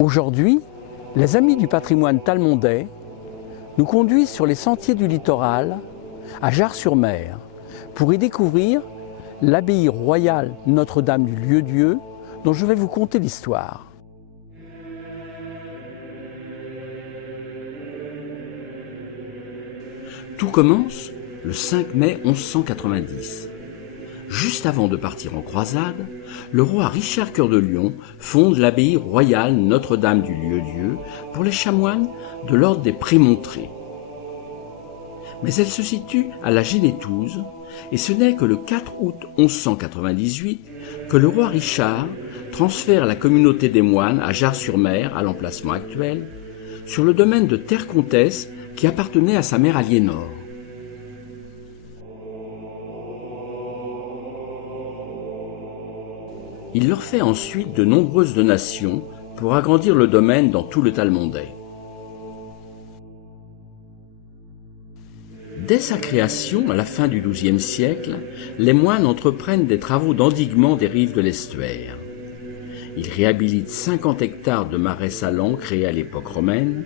Aujourd'hui, les amis du patrimoine talmondais nous conduisent sur les sentiers du littoral à Jars-sur-Mer pour y découvrir l'abbaye royale Notre-Dame du Lieu-Dieu dont je vais vous conter l'histoire. Tout commence le 5 mai 1190. Juste avant de partir en croisade, le roi Richard Cœur de Lion fonde l'abbaye royale Notre-Dame du Lieu-Dieu pour les chanoines de l'ordre des Prémontrés. Mais elle se situe à la Génétouse et ce n'est que le 4 août 1198 que le roi Richard transfère la communauté des moines à Jars-sur-Mer, à l'emplacement actuel, sur le domaine de Terre-Comtesse qui appartenait à sa mère Aliénor. Il leur fait ensuite de nombreuses donations pour agrandir le domaine dans tout le Talmondais. Dès sa création, à la fin du XIIe siècle, les moines entreprennent des travaux d'endiguement des rives de l'estuaire. Ils réhabilitent 50 hectares de marais salants créés à l'époque romaine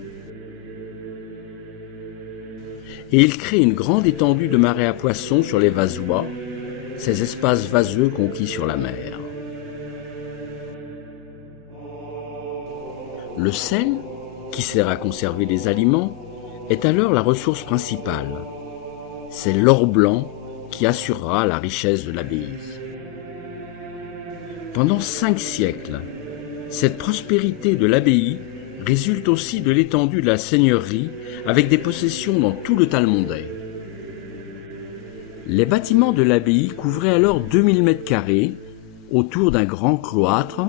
et ils créent une grande étendue de marais à poissons sur les vasois, ces espaces vaseux conquis sur la mer. Le sel, qui sert à conserver les aliments, est alors la ressource principale. C'est l'or blanc qui assurera la richesse de l'abbaye. Pendant 5 siècles, cette prospérité de l'abbaye résulte aussi de l'étendue de la seigneurie avec des possessions dans tout le Talmondais. Les bâtiments de l'abbaye couvraient alors 2000 m² autour d'un grand cloître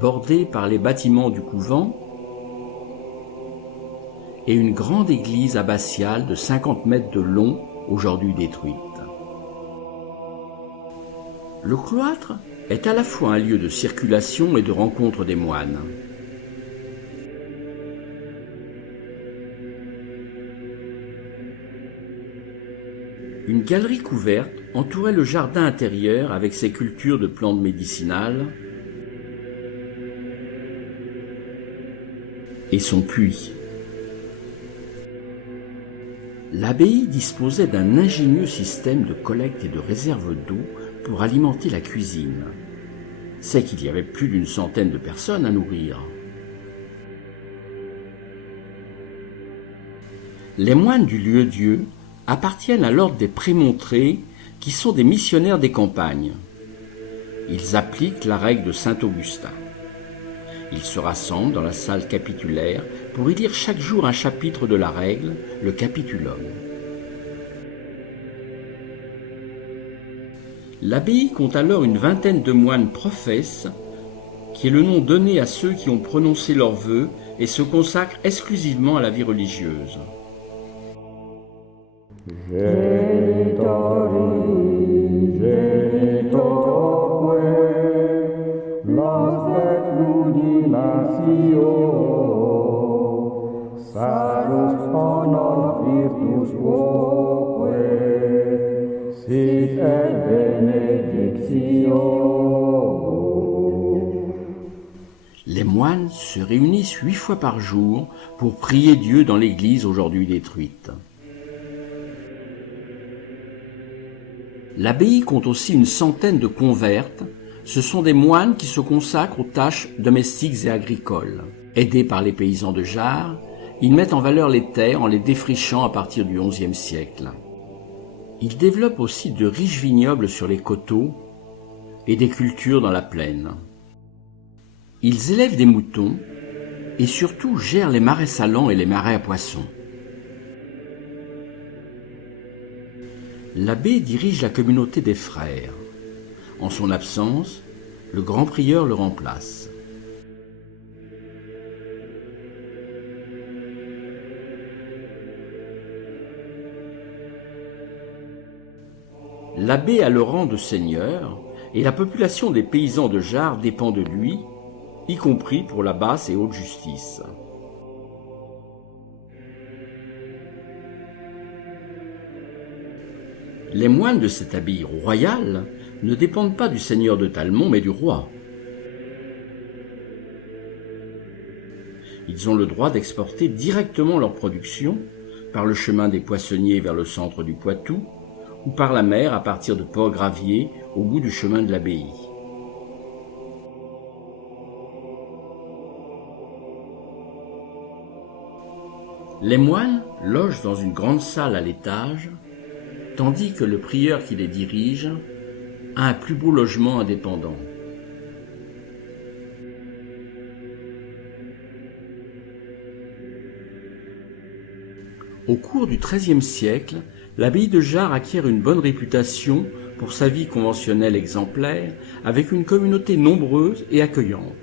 bordé par les bâtiments du couvent et une grande église abbatiale de 50 mètres de long, aujourd'hui détruite. Le cloître est à la fois un lieu de circulation et de rencontre des moines. Une galerie couverte entourait le jardin intérieur avec ses cultures de plantes médicinales et son puits. L'abbaye disposait d'un ingénieux système de collecte et de réserve d'eau pour alimenter la cuisine. C'est qu'il y avait plus d'une centaine de personnes à nourrir. Les moines du Lieu-Dieu appartiennent à l'ordre des Prémontrés, qui sont des missionnaires des campagnes. Ils appliquent la règle de saint Augustin. Ils se rassemblent dans la salle capitulaire pour y lire chaque jour un chapitre de la règle, le capitulum. L'abbaye compte alors une vingtaine de moines professes, qui est le nom donné à ceux qui ont prononcé leurs vœux et se consacrent exclusivement à la vie religieuse. Les moines se réunissent 8 fois par jour pour prier Dieu dans l'église aujourd'hui détruite. L'abbaye compte aussi une centaine de convertes. Ce sont des moines qui se consacrent aux tâches domestiques et agricoles. Aidés par les paysans de Jars, ils mettent en valeur les terres en les défrichant à partir du XIe siècle. Ils développent aussi de riches vignobles sur les coteaux et des cultures dans la plaine. Ils élèvent des moutons et surtout gèrent les marais salants et les marais à poissons. L'abbé dirige la communauté des frères. En son absence, le grand prieur le remplace. L'abbé a le rang de seigneur et la population des paysans de Jars dépend de lui y compris pour la basse et haute justice. Les moines de cette abbaye royale ne dépendent pas du seigneur de Talmont, mais du roi. Ils ont le droit d'exporter directement leur production par le chemin des Poissonniers vers le centre du Poitou ou par la mer à partir de Port-Gravier au bout du chemin de l'abbaye. Les moines logent dans une grande salle à l'étage, tandis que le prieur qui les dirige a un plus beau logement indépendant. Au cours du XIIIe siècle, l'abbaye de Jars acquiert une bonne réputation pour sa vie conventionnelle exemplaire, avec une communauté nombreuse et accueillante.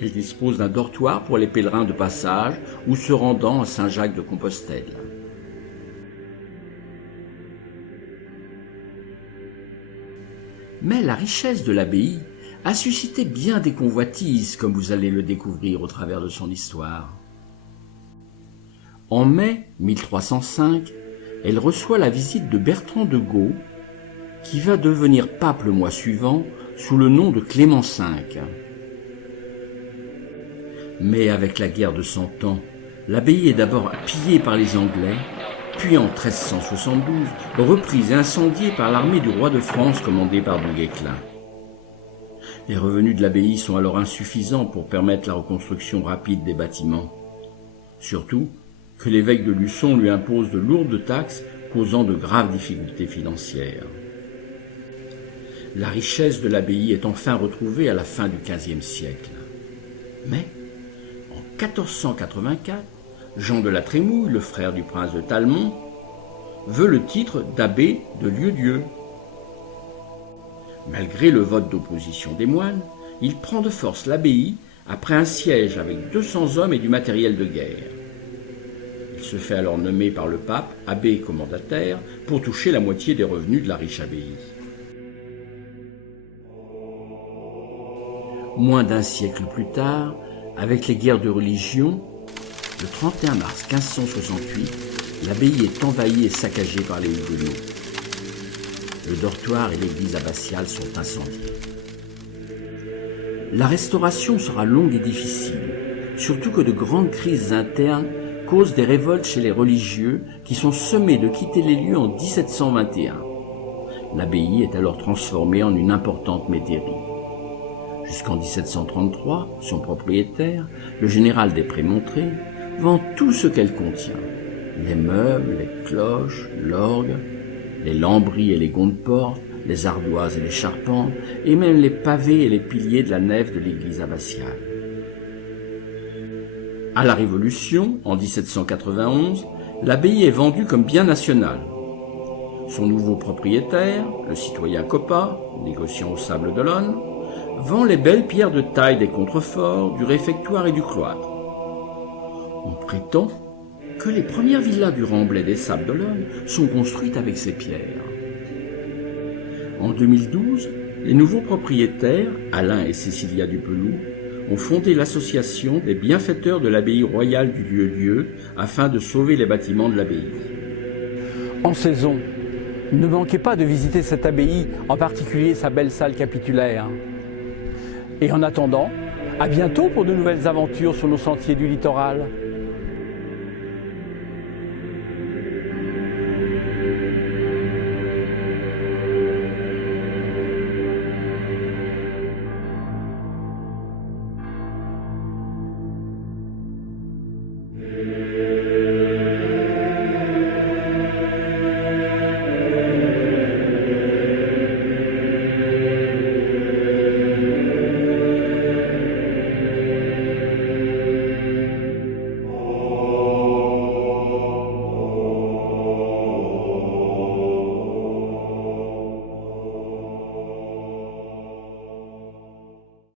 Elle dispose d'un dortoir pour les pèlerins de passage ou se rendant à Saint-Jacques-de-Compostelle. Mais la richesse de l'abbaye a suscité bien des convoitises, comme vous allez le découvrir au travers de son histoire. En mai 1305, elle reçoit la visite de Bertrand de Gaux, qui va devenir pape le mois suivant sous le nom de Clément V. Mais avec la guerre de Cent Ans, l'abbaye est d'abord pillée par les Anglais, puis en 1372, reprise et incendiée par l'armée du roi de France commandée par du Guesclin. Les revenus de l'abbaye sont alors insuffisants pour permettre la reconstruction rapide des bâtiments. Surtout que l'évêque de Luçon lui impose de lourdes taxes causant de graves difficultés financières. La richesse de l'abbaye est enfin retrouvée à la fin du XVe siècle. Mais, en 1484, Jean de la Trémouille, le frère du prince de Talmont, veut le titre d'abbé de Lieu-Dieu. Malgré le vote d'opposition des moines, il prend de force l'abbaye après un siège avec 200 hommes et du matériel de guerre. Il se fait alors nommer par le pape abbé commendataire pour toucher la moitié des revenus de la riche abbaye. Moins d'un siècle plus tard, avec les guerres de religion, le 31 mars 1568, l'abbaye est envahie et saccagée par les Huguenots. Le dortoir et l'église abbatiale sont incendiés. La restauration sera longue et difficile, surtout que de grandes crises internes causent des révoltes chez les religieux qui sont sommés de quitter les lieux en 1721. L'abbaye est alors transformée en une importante métairie. Jusqu'en 1733, son propriétaire, le général des Prémontrés, vend tout ce qu'elle contient. Les meubles, les cloches, l'orgue, les lambris et les gonds de porte, les ardoises et les charpentes, et même les pavés et les piliers de la nef de l'église abbatiale. À la Révolution, en 1791, l'abbaye est vendue comme bien national. Son nouveau propriétaire, le citoyen Coppa, négociant au Sable d'Olonne, vend les belles pierres de taille des contreforts, du réfectoire et du cloître. On prétend que les premières villas du Remblai des Sables d'Olonne sont construites avec ces pierres. En 2012, les nouveaux propriétaires, Alain et Cécilia Dupeloup, ont fondé l'association des bienfaiteurs de l'abbaye royale du Lieu-Dieu afin de sauver les bâtiments de l'abbaye. En saison, ne manquez pas de visiter cette abbaye, en particulier sa belle salle capitulaire. Et en attendant, à bientôt pour de nouvelles aventures sur nos sentiers du littoral.